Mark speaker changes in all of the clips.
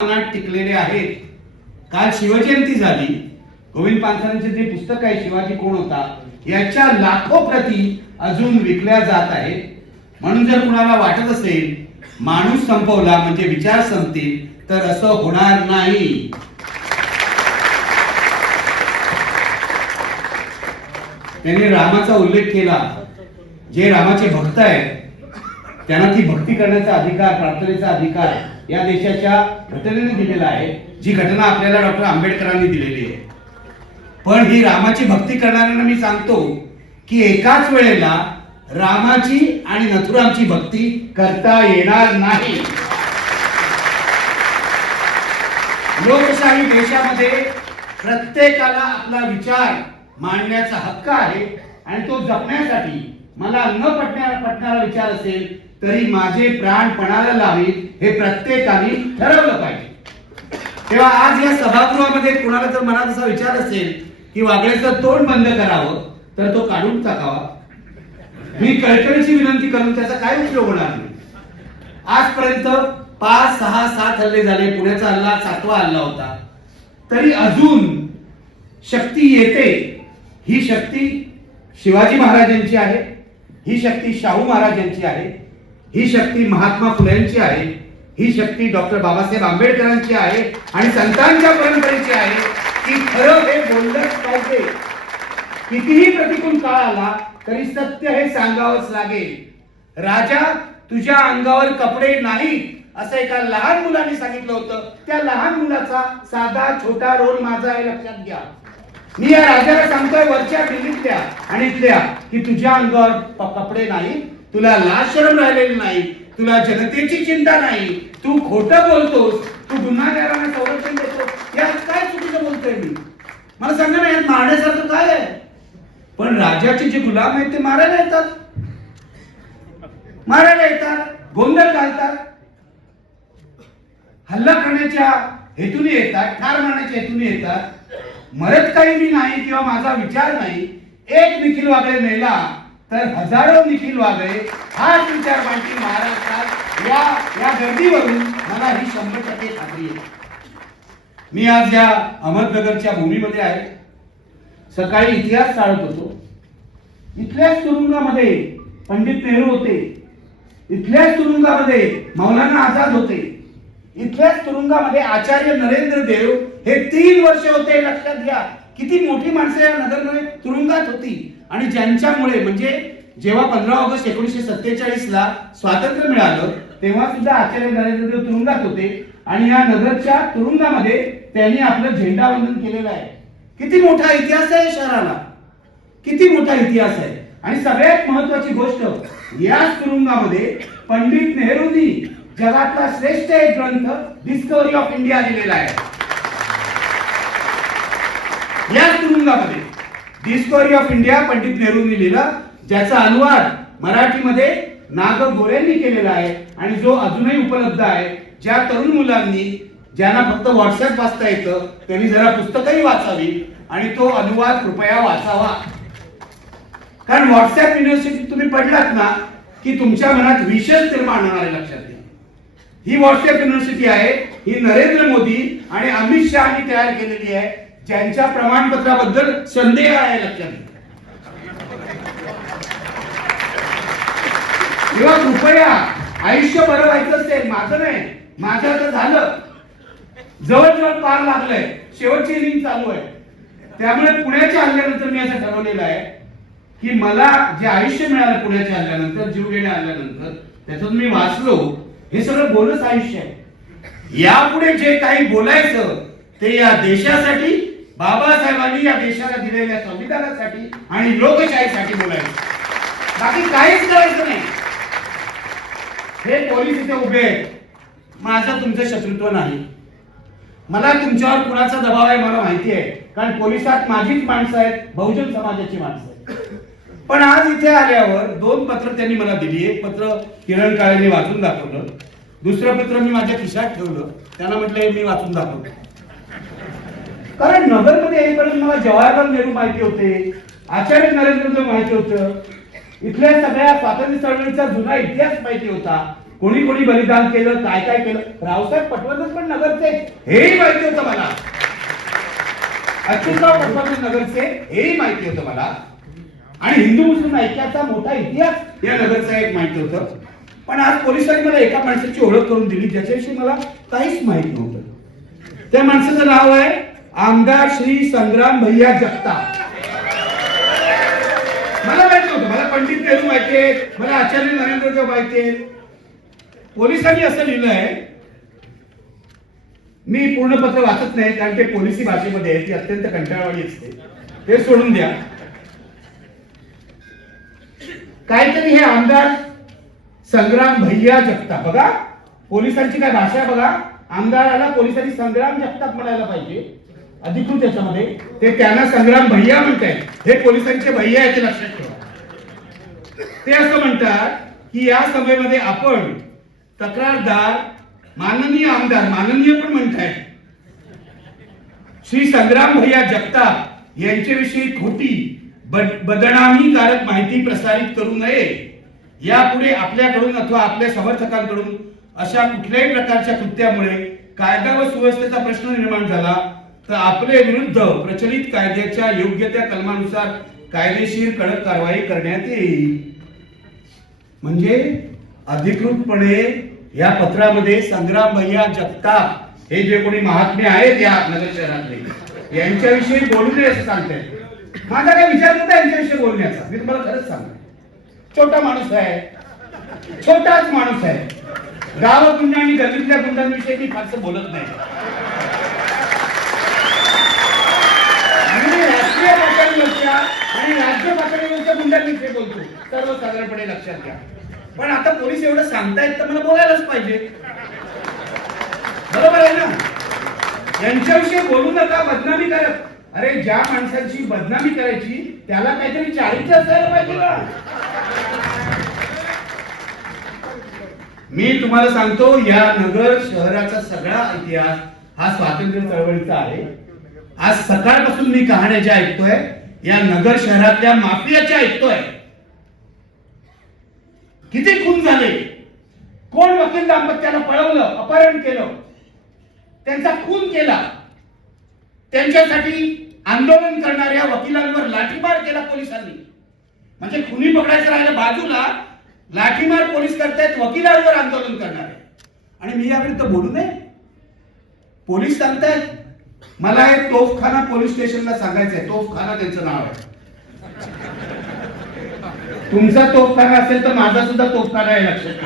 Speaker 1: मनात टिकलेले आहेत. काल शिवजयंती झाली. गोविंद पानसरांचे जे पुस्तक आहे शिवाजी कोण होता याच्या लाखो प्रती अजून विकल्या जात आहेत. म्हणून जर कुणाला वाटत असेल माणूस संपवला म्हणजे विचार संपतील तर असं होणार नाही. त्यांनी रामाचा उल्लेख केला. जे रामाचे भक्त आहेत त्यांना ती भक्ती करण्याचा अधिकार प्रार्थनेचा अधिकार या देशाच्या घटनेने दिलेला आहे जी घटना आपल्याला डॉक्टर आंबेडकरांनी दिलेली आहे. पण ही रामाची भक्ती करणाऱ्यांना मी सांगतो की एकाच वेळेला रामाची आणि नथुरामची भक्ती करता येणार नाही. लोकशाही देशामध्ये प्रत्येकाला आपला विचार मांडण्याचा हक्क आहे आणि तो जपण्यासाठी मला न पटण्या पटणारा विचार असेल तरी माझे प्राण पणाला लावीत हे प्रत्येकाने ठरवलं पाहिजे. तेव्हा आज या सभागृहामध्ये कुणाला जर मनात असा विचार असेल की वागळेचं तोंड बंद करावं तर तो काढून टाकावा. मी कळकळीची विनंती करून त्याचा काय उपयोग होणार नाही. आजपर्यंत पाच सहा सात हल्ले झाले. पुण्याचा हल्ला सातवा हल्ला होता. तरी अजून शक्ती येते. ही शक्ती शिवाजी महाराजांची आहे. ही शक्ती शाहू महाराजांची आहे. ही शक्ती महात्मा फुलेंची आहे. ही शक्ती डॉक्टर बाबासाहेब आंबेडकरांची आहे आणि संतांच्या परंपरेची आहे. की खरं हे बोललंच पाहिजे. कितीही प्रतिकूल काळ आला तरी सत्य हे सांगावंच लागेल. राजा तुझ्या अंगावर कपडे नाही असं एका लहान मुलाने सांगितलं होतं. त्या लहान मुलाचा साधा छोटा रोल माझा आहे लक्षात घ्या. मी या राजाला सांगतोय वरच्या दिल्लीतल्या आणि इथल्या की तुझ्या अंगावर कपडे नाही तुला लाज शरम राहिलेली नाही तुला जनतेची चिंता नाही तू खोटं बोलतोस तू गुन्हागारांना संरक्षण देतो यात काय चुकीचं बोलतोय मी? मला सांगा ना यात मारण्यासारखं काय आहे? पण राजाचे जे गुलाम आहेत ते मारायला येतात. मारायला येतात गोंधळ घालतात. हल्ला करण्याच्या हेतूने येतात ठार मारण्याच्या हेतूने येतात. मरत काही मी नाही किंवा माझा विचार नाही एक निखिल वागळे मेला तर हजारो निखिल वागळे हाच विचार मांडतील महाराष्ट्र या या गर्दीवरून मला ही शंभर टक्के खात्री आहे. मी आज या अहमदनगरच्या भूमीमध्ये आहे. सकाळी इतिहास चाळत होतो. इथल्याच तुरुंगामध्ये पंडित नेहरू होते. इथल्याच तुरुंगामध्ये मौलाना आझाद होते. इथल्याच तुरुंगामध्ये आचार्य नरेंद्र देव हे तीन वर्ष होते लक्षात घ्या. किती मोठी माणसं या नगरमध्ये तुरुंगात होती. आणि ज्यांच्यामुळे म्हणजे जेव्हा पंधरा ऑगस्ट एकोणीसशे सत्तेचाळीसला स्वातंत्र्य मिळालं तेव्हा सुद्धा आचार्य नरेंद्र तुरुंगात होते. आणि या नगरच्या तुरुंगामध्ये त्यांनी आपलं झेंडावंदन केलेलं आहे. किती मोठा इतिहास आहे शहराला? किती मोठा इतिहास आहे? आणि सगळ्यात महत्वाची गोष्ट याच तुरुंगामध्ये पंडित नेहरूंनी जगातला श्रेष्ठ एक ग्रंथ डिस्कवरी ऑफ इंडिया लिहिलेला आहे. याच तुरुंगामध्ये डिस्कवरी ऑफ इंडिया पंडित नेहरूंनी लिहिलं ज्याचा अनुवाद मराठीमध्ये नाग गोऱ्यांनी केलेला आहे आणि जो अजूनही उपलब्ध आहे ज्या तरुण मुलांनी ज्यांना फक्त व्हॉट्सअप वाचता येतं त्यांनी जरा पुस्तकही वाचावी आणि तो अनुवाद कृपया वाचावा. कारण व्हॉट्सअप युनिव्हर्सिटीत तुम्ही पडलात ना की तुमच्या मनात विशेष निर्माण होणार आहे लक्षात घ्या ही व्हॉट्सअप युनिव्हर्सिटी आहे ही नरेंद्र मोदी आणि अमित शहानी तयार केलेली आहे ज्यांच्या प्रमाणपत्राबद्दल संदेह आहे लक्षात घ्या तेव्हा कृपया आयुष्य बरं व्हायचं असेल माझं नाही माझं तर झालं. जवळजवळ पार लागलंय. शेवटची इनिंग चालू आहे. त्यामुळे पुण्याच्या आल्यानंतर मी असं ठरवलेलं आहे की मला जे आयुष्य मिळालं पुण्याच्या हल्ल्यानंतर जीवघेण्या आल्यानंतर त्याच्यात मी वाचलो. हे सगळं बोलच आयुष्य आहे. यापुढे जे काही बोलायचं ते या देशासाठी बाबासाहेबांनी या देशाला दिलेल्या संविधानासाठी आणि लोकशाहीसाठी बोलायचं. बाकी काहीच करायचं नाही. हे पोलीस इथे उभे आहेत. माझं तुमचं शत्रुत्व नाही. मला तुमच्यावर कुणाचा दबाव आहे मला माहिती आहे. कारण पोलिसात माझीच माणसं आहेत बहुजन समाजाची माणसं आहेत. पण आज इथे आल्यावर दोन पत्र त्यांनी मला दिली एक पत्र किरण काळेने वाचून दाखवलं. दुसरं पत्र मी माझ्या खिशात ठेवलं. त्यांना म्हटलं मी वाचून दाखवलं. कारण नगरमध्ये येईपर्यंत मला जवाहरलाल नेहरू माहिती होते आचार्य नरेंद्र माहिती होतं इथल्या सगळ्या स्वातंत्र्य चळवळीचा जुना इतिहास माहिती होता. कोणी कोणी बलिदान केलं काय काय केलं? रावसाहेब पटवर्धन पण नगरचे. हेही माहिती होतं मला. अच्युतराव पटवर्धन नगरचे हेही माहिती होतं मला. आणि हिंदू मुस्लिम ऐक्याचा मोठा इतिहास या नगरचा एक माहिती होतं. पण आज पोलिसांनी मला एका माणसाची ओळख करून दिली ज्याच्याविषयी मला काहीच माहीत नव्हतं. त्या माणसाचं नाव आहे आमदार श्री संग्राम भैया जगताप. पंडित नेहरू माहिती आहेत मला आचार्य नरेंद्रदेव माहिती आहेत पोलिसांनी असं लिहिलंय मी पूर्ण पत्र वाचत नाही कारण ते पोलिसी भाषेमध्ये आहे ती अत्यंत कंटाळवाणी असते. ते सोडून द्या. काहीतरी हे आमदार संग्राम भैया जगताप. बघा पोलिसांची काय भाषा बघा. आमदाराला पोलिसांनी संग्राम जगताप म्हणायला पाहिजे. अधिकृत याच्यामध्ये. ते त्यांना संग्राम भैया म्हणतायत. हे पोलिसांचे भैया याचे लक्षात ठेवा. ते असं म्हणतात की या सभेमध्ये आपण तक्रारदार माननीय आमदार माननीय पण म्हणतायत श्री संग्राम भैया जगताप यांच्याविषयी खोटी बदनामीकारक माहिती प्रसारित करू नये. यापुढे आपल्याकडून अथवा आपल्या समर्थकांकडून अशा कुठल्याही प्रकारच्या कृत्यामुळे कायदा व सुव्यवस्थेचा प्रश्न निर्माण झाला तर आपले विरुद्ध प्रचलित कायद्याच्या योग्य त्या कलमानुसार कायदेशीर कडक कारवाई करण्यात येईल. म्हणजे अधिकृतपणे या पत्रामध्ये संग्राम भैया जगताप हे जे कोणी महात्मे आहेत या नगर शहरातले यांच्याविषयी बोलू नये असं सांगताय माझा काय विचार नव्हता यांच्याविषयी बोलण्याचा. मी तुम्हाला खरंच सांगतो. छोटा माणूस आहे. छोटाच माणूस आहे. गावगुंड आणि गल्लीतल्या गुंडांविषयी मी फारसं बोलत नाही आणि राष्ट्रीय पातळीवरच्या आणि राज्य पातळीवरच्या गुंडांविषयी बोलतो सर्वसाधारणपणे लक्षात घ्या. पण आता पोलीस एवढं सांगतायत तर मला बोलायलाच पाहिजे. बरोबर आहे ना? यांच्याविषयी बोलू नका बदनामी करत. अरे ज्या माणसाची बदनामी करायची त्याला काहीतरी चारित्र असायला पाहिजे ना. मी तुम्हाला सांगतो या नगर शहराचा सगळा इतिहास हा स्वातंत्र्य चळवळीचा आहे. आज सकाळपासून मी कहाण्या ज्या ऐकतोय या नगर शहरातल्या माफियाच्या ऐकतोय. किती खून झाले? कोण वकील दाम्पत्याला पळवलं अपहरण केलं? त्यांचा खून केला. त्यांच्यासाठी आंदोलन करणाऱ्या वकिलांवर लाठीमार केला पोलिसांनी. म्हणजे खुनी पकडायचं राहिलं बाजूला लाठीमार पोलीस करतायत वकिलांवर आंदोलन करणारे. आणि मी याविरुद्ध बोलू नये? पोलीस सांगतायत मला हे तोफखाना पोलीस स्टेशनला सांगायचंय. तोफखाना त्यांचं नाव आहे. तुमचा तोफखाना असेल तर माझा सुद्धा तोफखाना आहे लक्षात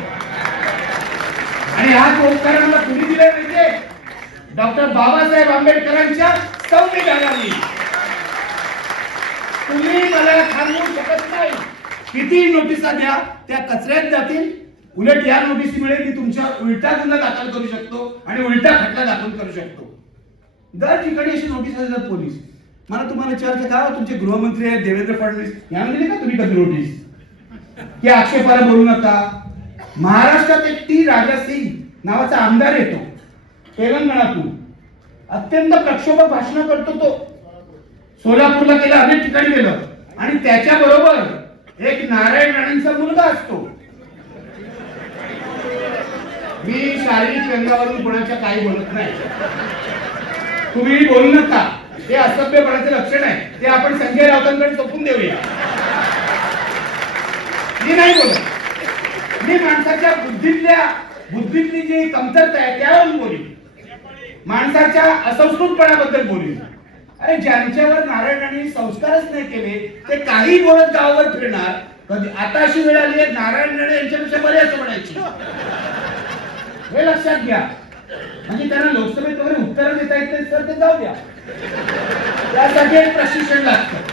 Speaker 1: आणि हा तोफखाना मला कुणी दिला माहितीये? डॉक्टर बाबासाहेब आंबेडकरांच्या संविधानाने. तुम्ही मला थांबवू शकत नाही. किती नोटिसा द्या त्या कचऱ्यात जातील. उलट या नोटिसीमुळे मी तुमच्या उलटा गुन्हा दाखल करू शकतो आणि उलटा खटला दाखल करू शकतो. दर ठिकाणी अशी नोटीस देतात पोलीस। मला तुम्हाला विचारते का तुमचे गृहमंत्री आहेत देवेंद्र फडणवीस। यांना दिली का तुम्ही कधी नोटीस? की आक्षेपाला बोलू नका महाराष्ट्रात एक टी राजा सिंग नावाचा आमदार येतो तेलंगणातून. अत्यंत प्रक्षोभक भाषण करतो तो. सोलापूरला गेला अनेक ठिकाणी गेलं. आणि त्याच्या बरोबर एक नारायण राणेंचा मुलगा असतो. मी शारीरिक रंगावरून कोणाच्या काही बोलत नाही. तुम्ही बोलू नका. ते असभ्यपणाचे लक्षण आहे. ते आपण संजय राऊतांकडे सोपून देऊया. मी नाही बोलत. मी माणसाच्या बुद्धीतल्या बुद्धीतली जी कमतरता आहे त्यावर बोलीन. माणसाच्या असंस्कृतपणाबद्दल बोलीन. अरे ज्यांच्यावर नारायणाने संस्कारच नाही केले ते काही बोलत गावावर फिरणार. कधी आता अशी वेळ आली आहे नारायण राणे यांच्यापेक्षा बरे असं म्हणायची. हे लक्षात घ्या. म्हणजे त्यांना लोकसभेत वगैरे उत्तर देता येत नाही तर ते जाऊ द्या. त्यासाठी एक प्रशिक्षण लागतं.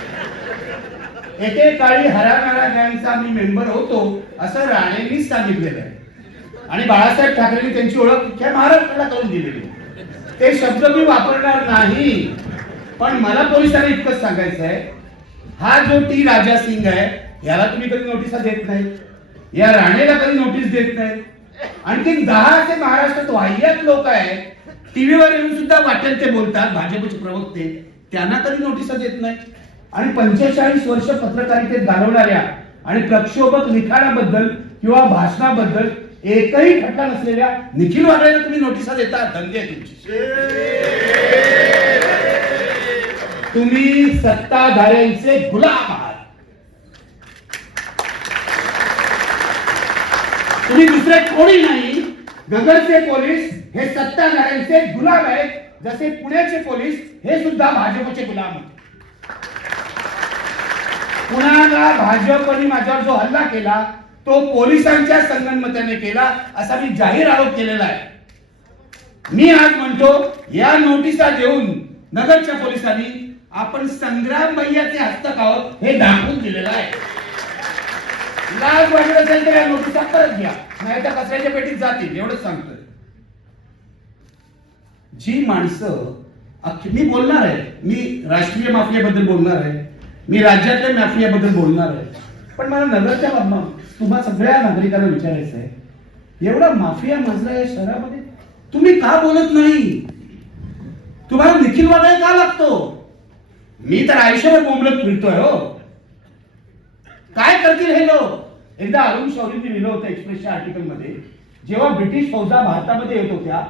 Speaker 1: एकेकाळी हरानारा गँगचा मी मेंबर होतो असं राणेंनीच सांगितलेलं आहे. आणि बाळासाहेब ठाकरेंनी त्यांची ओळख त्या महाराष्ट्राला करून दिलेली ते शब्द मी वापरणार नाही पण मला पोलिसांना इतकंच सांगायचं आहे हा जो टी राजा सिंग आहे याला तुम्ही कधी नोटिसा देत नाही? या राणेला कधी नोटीस देत नाही? आणखी दहा असे महाराष्ट्रात वाह्यात लोक आहेत टीव्हीवर येऊन सुद्धा वाटेल ते बोलतात भाजपचे प्रवक्ते त्यांना तरी नोटिसा देत नाही. आणि पंचेचाळीस वर्ष पत्रकारितेत घालवणाऱ्या आणि प्रक्षोभक लिखाणाबद्दल किंवा भाषणाबद्दल एकही खटला नसलेल्या निखिल वागळेला तुम्ही नोटिसा देता धंदे तुमची. तुम्ही सत्ताधाऱ्यांचे गुलाम आहात तुम्ही दुसरे कोणी नाही गगनचे पोलीस हे सत्ताधाऱ्यांचे गुलाम आहेत जसे पुण्याचे पोलीस हे सुद्धा भाजपचे गुलाम होते पुण्याला भाजपने माझ्यावर जो हल्ला केला तो पोलिसांच्या संगनमताने केला असा मी जाहीर आरोप केलेला आहे. मी आज म्हणतो या नोटिसा देऊन नगरच्या पोलिसांनी आपण संग्राम भैयाचे हस्तक आहोत हे दाखवून दिलेलं आहे. लाज वाटत असेल तर या नोटिसा परत घ्या. नाही तर कचऱ्याच्या पेटीत जातील एवढंच सांगतोय. जी माणसं अख्खी- मी बोलणार आहे. मी राष्ट्रीय माफियाबद्दल बोलणार आहे. मी राज्यातल्या माफियाबद्दल बोलणार आहे. पण मला नगरच्या बाबा तुम्हा सगळ्या नागरिकांना विचारायचं आहे. एवढा माफिया माजला या शहरामध्ये? तुम्ही का बोलत नाही? तुम्हाला निखिल वागाय का लागतो? मी तर आयुष्यभर बोंबलत फिरतोय हो. काय करतील हे लोक? एकदा अरुण शौरींनी लिहिलं होतं एक्सप्रेसच्या आर्टिकलमध्ये जेव्हा ब्रिटिश फौजा भारतामध्ये येत होत्या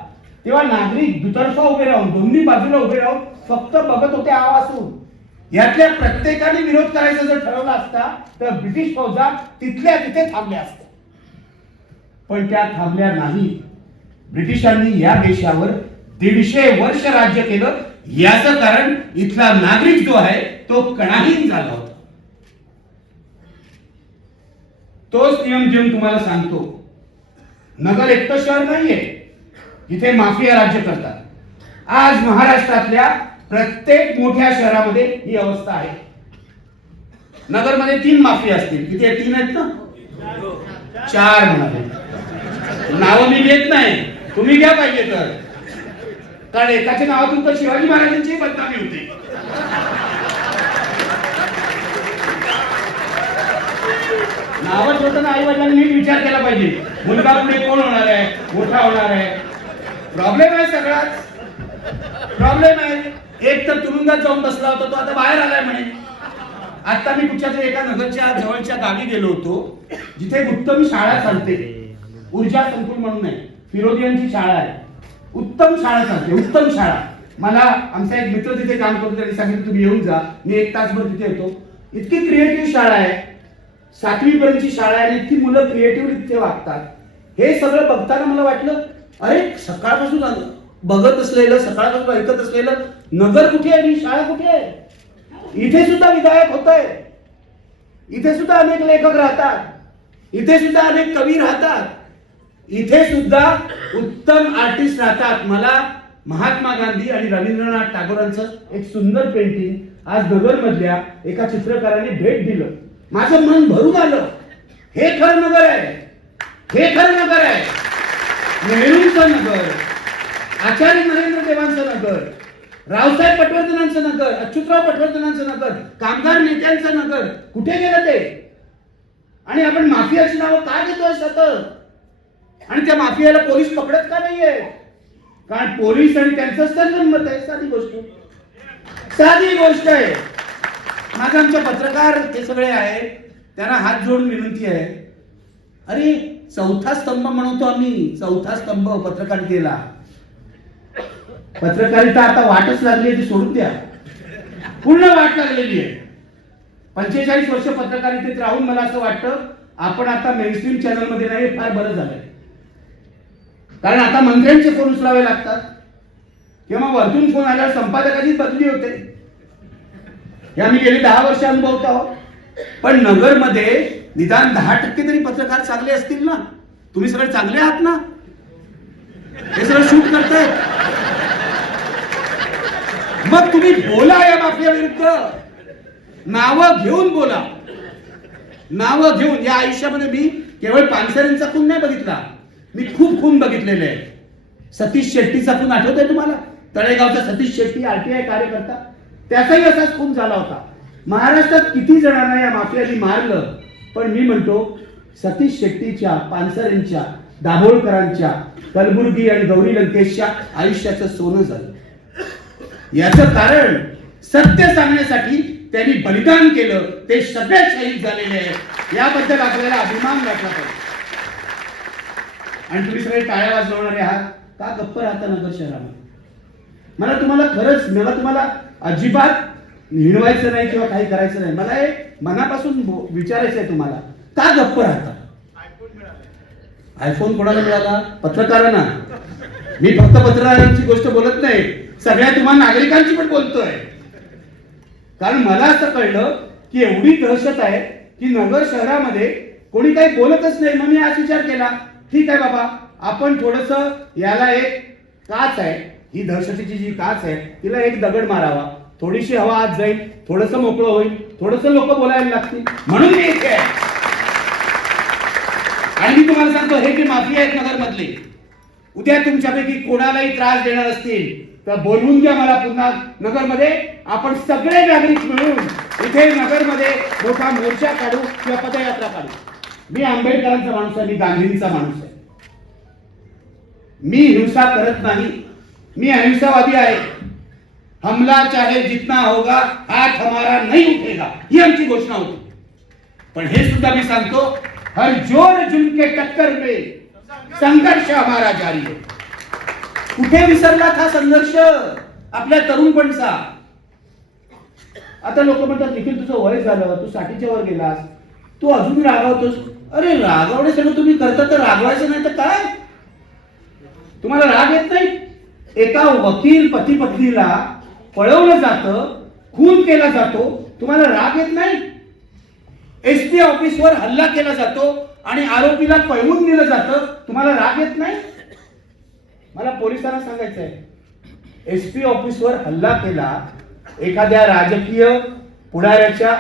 Speaker 1: तेव्हा नागरिक दुतर्फा उभे राहून दोन्ही बाजूला उभे राहून फक्त बघत होते आवासून यातल्या प्रत्येकाने विरोध करायचा जर ठरवला असता तर ब्रिटिश फौजा तिथल्या तिथे थांबल्या असत्या. पण त्या थांबल्या नाही. ब्रिटिशांनी या देशावर दीडशे वर्ष राज्य केलं. याचं कारण इथला नागरिक जो आहे तो कणाहीन झाला होता तोच नियम जेम तुम्हाला सांगतो. नगर एकटं शहर नाहीये. जिथे माफिया राज्य करतात. आज महाराष्ट्रातल्या प्रत्येक मोठ्या शहरामध्ये ही अवस्था आहे. नगरमध्ये तीन माफिया असतील. किती तीन आहेत ना? चार म्हणाले. नाव मी घेत नाही. तुम्ही घ्या पाहिजे तर. कारण एकाच्या नावातून तर शिवाजी महाराजांची बदनामी होते. नावं ठेवताना आई वडिलांनी नीट विचार केला पाहिजे. मुलगा पुढे कोण होणार आहे? मोठा होणार आहे? प्रॉब्लेम आहे सगळाच. प्रॉब्लेम आहे. एक तर तुरुंगात जाऊन बसला होता तो आता बाहेर आलाय म्हणे. आता मी कुठच्या एका नगरच्या जवळच्या गावी गेलो होतो जिथे उत्तम शाळा चालते. ऊर्जा संकुल म्हणून आहे. फिरोदियांची शाळा आहे. उत्तम शाळा चालते उत्तम शाळा. मला आमचा एक मित्र तिथे काम करतो त्यांनी सांगितलं तुम्ही येऊन जा. मी एक तासभर तिथे येतो. इतकी क्रिएटिव्ह शाळा आहे. सातवीपर्यंतची शाळा आहे आणि इतकी मुलं क्रिएटिव्ह तिथे वागतात. हे सगळं बघताना मला वाटलं अरे सकाळपासून बघत असलेलं सकाळपासून ऐकत असलेलं नगर कुठे आहे आणि शाळा कुठे आहे? इथे सुद्धा विधायक होत आहे इथे सुद्धा अनेक लेखक राहतात. इथे सुद्धा अनेक कवी राहतात. इथे सुद्धा उत्तम आर्टिस्ट राहतात. मला महात्मा गांधी आणि रवींद्रनाथ टागोरांचं एक सुंदर पेंटिंग आज नगरमधल्या एका चित्रकाराने भेट दिलं. माझं मन भरून आलं. हे खरं नगर आहे. हे खरं नगर आहे. नेहरूंचं नगर आचार्य नरेंद्र देवांचं नगर रावसाहेब पटवर्धनांचं नगर अच्युतराव पटवर्धनांचं नगर कामगार नेत्यांचं नगर कुठे गेलं ते? आणि आपण माफियाची नावं का घेतोय सतत? आणि त्या माफियाला पोलीस पकडत का नाहीये? कारण पोलीस आणि त्यांचं संगनमत आहे साधी गोष्ट. साधी गोष्ट आहे. माझं आमचे पत्रकार ते सगळे आहेत. त्यांना हात जोडून विनंती आहे. अरे चौथा स्तंभ म्हणतो आम्ही. चौथा स्तंभ पत्रकारितेला. पत्रकारिता आता वाटच लागली आहे ती सोडून द्या. पूर्ण वाट लागलेली आहे. पंचेचाळीस वर्ष पत्रकारितेत राहून मला असं वाटतं आपण आता मेनस्ट्रीम चॅनलमध्ये नाही हे फार बरं झालंय. कारण आता मंत्र्यांचे फोन उचलावे लागतात. किंवा वरतून फोन आल्यावर संपादकाची बदली होते. हे आम्ही गेली दहा वर्ष अनुभवत आहोत पण नगरमध्ये निदान दहा टक्के तरी पत्रकार चांगले असतील ना? तुम्ही सगळे चांगले आहात ना? हे सगळं शूट करतायत मग तुम्ही बोला या माफिया विरुद्ध. नावं घेऊन बोला. नावं घेऊन. या आयुष्यामध्ये मी केवळ पानसरेंचा खून नाही बघितला. मी खूप खून बघितलेले आहे. सतीश शेट्टीचा खून आठवतोय तुम्हाला? तळेगावचा सतीश शेट्टी आरटीआय कार्यकर्ता. त्याचाही असाच खून झाला होता. महाराष्ट्रात किती जणांना या माफियांनी मारलं? पण मी म्हणतो सतीश शेट्टीच्या पानसरेंच्या दाभोळकरांच्या कलबुर्गी आणि गौरी लंकेशच्या आयुष्याचं सोनं झालं. याचं कारण सत्य सांगण्यासाठी त्यांनी बलिदान केलं. ते सगळे शहीद झालेले आहेत. याबद्दल आपल्याला अभिमान वाटला पाहिजे. आणि तुम्ही सगळे टाळ्या वाजवणारे आहात. का गप्प राहता नगर शहरामध्ये? मला तुम्हाला खरंच मला तुम्हाला अजिबात हिणवायचं नाही किंवा काही करायचं नाही. मला हे मनापासून विचारायचं आहे तुम्हाला. का गप्प राहता? आयफोन कोणाला मिळाला? पत्रकारांना. मी फक्त पत्रकारांची गोष्ट बोलत नाही. सगळ्या तुम्हाला नागरिकांची पण बोलतोय. कारण मला असं कळलं की एवढी दहशत आहे की नगर शहरामध्ये कोणी काही बोलतच नाही. मग मी आज विचार केला ठीक आहे बाबा आपण थोडस याला एक काच आहे. ही दहशतीची जी काच आहे तिला एक दगड मारावा. थोडीशी हवा आत जाईल थोडस मोकळं होईल थोडस लोक बोलायला लागतील. म्हणून मी इथे आहे. आणि मी तुम्हाला सांगतो हे जे माफिया आहेत नगर मधले उद्या तुमच्यापैकी कोणालाही त्रास देणार असतील तर बोलवून घ्या मला पुन्हा. नगरमध्ये आपण सगळे नागरिक मिळून इथे नगरमध्ये मोठा मोर्चा काढू किंवा पदयात्रा काढू. मी आंबेडकरांचा माणूस आहे मी गांधींचा माणूस आहे. मी हिंसा करत नाही मी अहिंसावादी आहे. हमला चाहे जितना होगा हात हमारा नहीं उठेगा. ही आमची घोषणा होती. पण हे सुद्धा मी सांगतो हर जोर जुन के टक्कर में संघर्ष हमारा जारी है. कुठे विसरला हा संघर्ष? आपल्या तरुणपणचा आता लोक म्हणतात निखिल तुझं वय झालं तू साठीच्या वर गेलास. तू अजून रागावतोस. अरे रागावण्यासाठी तुम्ही करता तर रागवायचं नाही तर काय? तुम्हाला राग येत नाही? एका वकील पती पत्नीला पळवलं जातं खून केला जातो तुम्हाला राग येत नाही? एस पी ऑफिसवर हल्ला केला जातो आणि आरोपीला पळवून दिलं जातं तुम्हाला राग येत नाही? मला पोलिसांना सांगायचं आहे एस पी ऑफिसवर हल्ला केला एखाद्या राजकीय पुढाऱ्याच्या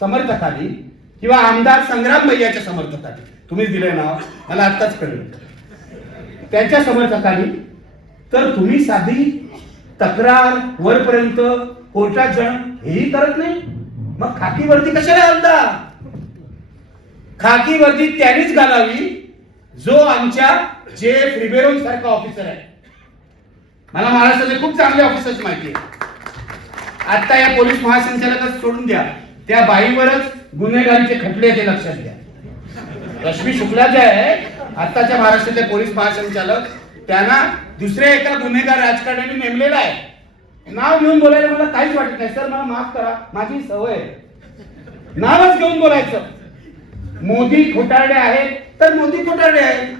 Speaker 1: समर्थकाने किंवा आमदार संग्राम भैयाच्या समर्थकाने. तुम्ही दिलं नाव मला आत्ताच कळलं. त्यांच्या समर्थकाने तर तुम्ही साधी तक्रार वरपर्यंत कोर्टात जण हेही करत नाही? मग खाकी वर्दी कशाला घालता खाकी वर्दी त्यानेच घालावी जो आमच्या जे फ्रिबेरोन सारखा ऑफिसर आहे. मला महाराष्ट्रातले खूप चांगले ऑफिसर्स माहिती आहे. आता या पोलीस महासंचालकात सोडून द्या. त्या बाईवरच गुन्हेगारीचे खटले ते लक्षात घ्या. रश्मी शुक्ला जे आहे. आताच्या महाराष्ट्रातले पोलीस महासंचालक त्यांना दुसऱ्या एका गुन्हेगार राजकारण्याने नेमलेला आहे. नाव घेऊन बोलायला मला काहीच वाटत नाही. सर मला माफ करा. माझी सवय आहे. नावच घेऊन बोलायचं. मोदी खोटारडे आहेत. तर मोदी खोटारडे आहेत.